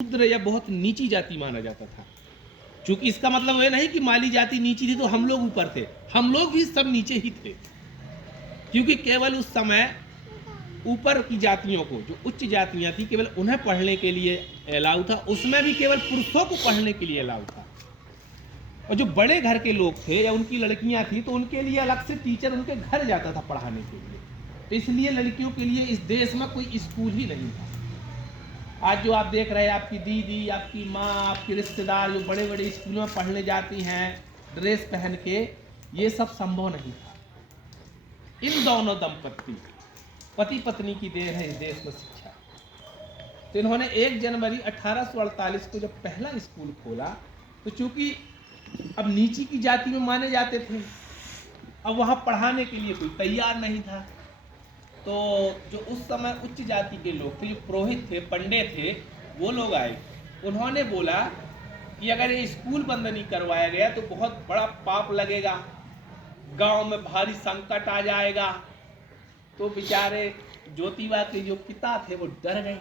शूद्र या बहुत नीची जाति माना जाता था। क्योंकि इसका मतलब ये नहीं कि माली जाति नीची थी तो हम लोग ऊपर थे, हम लोग भी सब नीचे ही थे। क्योंकि केवल उस समय ऊपर की जातियों को, जो उच्च जातियां थी, केवल उन्हें पढ़ने के लिए अलाउ था, उसमें भी केवल पुरुषों को पढ़ने के लिए अलाउ था। और जो बड़े घर के लोग थे या उनकी लड़कियां थी तो उनके लिए अलग से टीचर उनके घर जाता था पढ़ाने के लिए। तो इसलिए लड़कियों के लिए इस देश में कोई स्कूल ही नहीं था। आज जो आप देख रहे हैं, आपकी दीदी, आपकी माँ, आपके रिश्तेदार जो बड़े बड़े स्कूलों में पढ़ने जाती हैं ड्रेस पहन के, ये सब संभव नहीं था। इन दोनों दंपत्ति, पति पत्नी की देन है इस देश में शिक्षा। तो इन्होंने 1 जनवरी 1848 को जब पहला स्कूल खोला, तो चूंकि अब नीची की जाति में माने जाते थे, अब वहाँ पढ़ाने के लिए कोई तैयार नहीं था। तो जो उस समय उच्च जाति के लोग थे, जो पुरोहित थे, पंडित थे, वो लोग आए। उन्होंने बोला कि अगर ये स्कूल बंद नहीं करवाया गया तो बहुत बड़ा पाप लगेगा, गांव में भारी संकट आ जाएगा। तो बेचारे ज्योतिबा के जो पिता थे वो डर गए।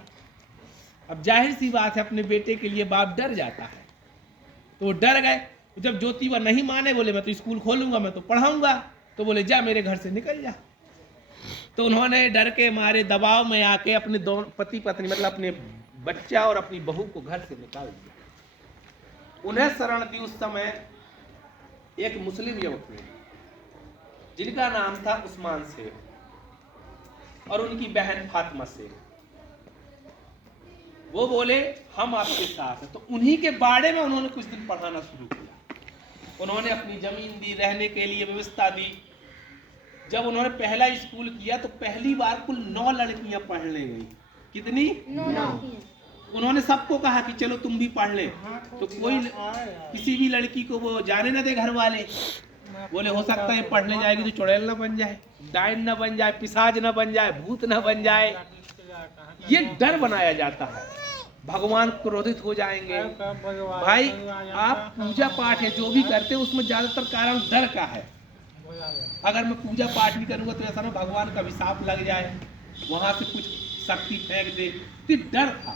अब जाहिर सी बात है, अपने बेटे के लिए बाप डर जाता है, तो वो डर गए। जब ज्योतिबा नहीं माने, बोले मैं तो स्कूल खोलूंगा, मैं तो पढ़ाऊंगा, तो बोले जा मेरे घर से निकल जा। तो उन्होंने डर के मारे दबाव में आके अपने दोनों पति पत्नी, मतलब अपने बच्चा और अपनी बहू को घर से निकाल दिया। उन्हें शरण दी उस समय एक मुस्लिम युवक ने, जिनका नाम था उस्मान शेख, और उनकी बहन फातिमा शेख। वो बोले हम आपके साथ हैं। तो उन्हीं के बाड़े में उन्होंने कुछ दिन पढ़ाना शुरू किया। उन्होंने अपनी जमीन दी, रहने के लिए व्यवस्था दी। जब उन्होंने पहला स्कूल किया तो पहली बार कुल 9 लड़कियां पढ़ने गई। कितनी? 9। उन्होंने सबको कहा कि चलो तुम भी पढ़ ले। तो कोई किसी भी लड़की को वो जाने न दे घर वाले। बोले हो सकता है पढ़ने जाएगी तो चुड़ैल न बन जाए, डायन न बन जाए, पिशाच न बन जाए, भूत न बन जाए। ये डर बनाया जाता है, भगवान क्रोधित हो जाएंगे। भाई आप पूजा पाठ है जो भी करते हो, उसमें ज्यादातर कारण डर का है। अगर मैं पूजा पाठ नहीं करूंगा तो ऐसा ना भगवान का अभिशाप लग जाए, वहां से कुछ शक्ति फेंक दे, तो डर था।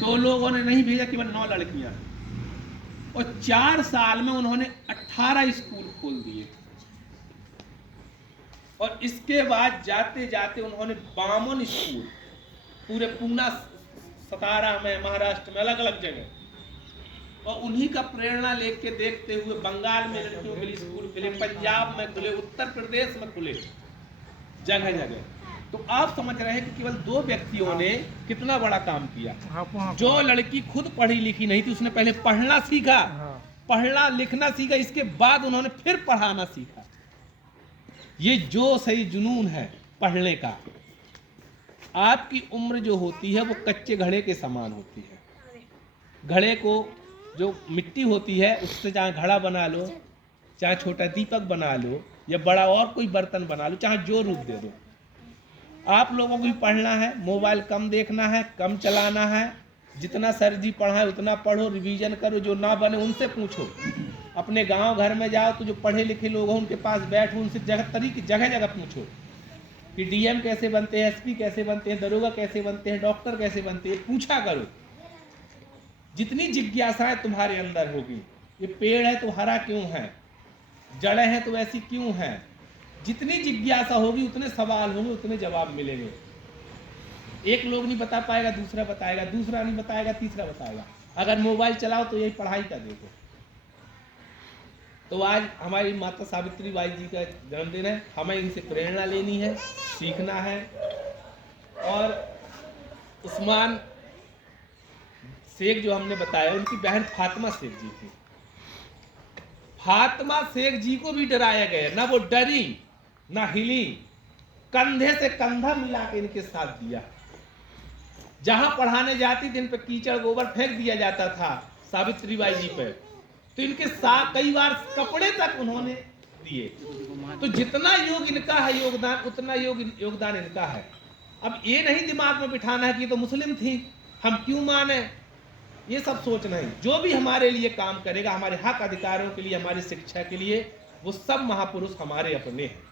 तो लोगों ने नहीं भेजा, केवल 9 लड़कियां, और 4 साल में उन्होंने 18 स्कूल खोल दिए। और इसके बाद जाते जाते उन्होंने 52 स्कूल पूरे पूना, सतारा में, महाराष्ट्र में, अलग अलग जगह, और उन्हीं का प्रेरणा लेके देखते हुए बंगाल में लड़कियों के लिए स्कूल खुले, पंजाब में खुले, उत्तर प्रदेश में खुले, जगह जगह। तो आप समझ रहे हैं कि केवल 2 व्यक्तियों ने कितना बड़ा काम किया। जो लड़की खुद पढ़ी लिखी नहीं थी, उसने पहले पढ़ना सीखा, पढ़ना लिखना सीखा, इसके बाद उन्होंने फिर पढ़ाना सीखा। ये जो सही जुनून है पढ़ने का। आपकी उम्र जो होती है वो कच्चे घड़े के समान होती है। घड़े को जो मिट्टी होती है उससे चाहे घड़ा बना लो, चाहे छोटा दीपक बना लो, या बड़ा और कोई बर्तन बना लो, चाहे जो रूप दे दो। आप लोगों को भी पढ़ना है, मोबाइल कम देखना है, कम चलाना है। जितना सर जी पढ़ा है उतना पढ़ो, रिवीजन करो, जो ना बने उनसे पूछो। अपने गांव घर में जाओ तो जो पढ़े लिखे लोग हैं उनके पास बैठो, उनसे जगह जगह पूछो कि डीएम कैसे बनते हैं, एसपी कैसे बनते हैं, दरोगा कैसे बनते हैं, डॉक्टर कैसे बनते हैं, पूछा करो। जितनी जिज्ञासाएं तुम्हारे अंदर होगी, ये पेड़ है तो हरा क्यों है, जड़ें हैं तो ऐसी क्यों है, जितनी जिज्ञासा होगी उतने सवाल होंगे, उतने जवाब मिलेंगे। एक लोग नहीं बता पाएगा, दूसरा बताएगा, दूसरा नहीं बताएगा, तीसरा बताएगा। अगर मोबाइल चलाओ तो यही पढ़ाई का देखो। तो आज हमारी माता सावित्री बाई जी का जन्मदिन है, हमें इनसे प्रेरणा लेनी है, सीखना है। और उस्मान शेख जो हमने बताया, उनकी बहन फातिमा शेख जी थी। फातिमा शेख जी को भी डराया गया, ना वो डरी ना हिली, कंधे से कंधा मिला के इनके साथ दिया। जहां पढ़ाने जाती थी इन पे कीचड़ गोबर फेंक दिया जाता था सावित्री बाई जी पे, तो इनके साथ कई बार कपड़े तक उन्होंने दिए। तो जितना योग इनका है योगदान, उतना योगदान इनका है। अब ये नहीं दिमाग में बिठाना है कि ये तो मुस्लिम थी, हम क्यों माने, ये सब सोच नहीं। जो भी हमारे लिए काम करेगा, हमारे हक अधिकारों के लिए, हमारी शिक्षा के लिए, वो सब महापुरुष हमारे अपने हैं।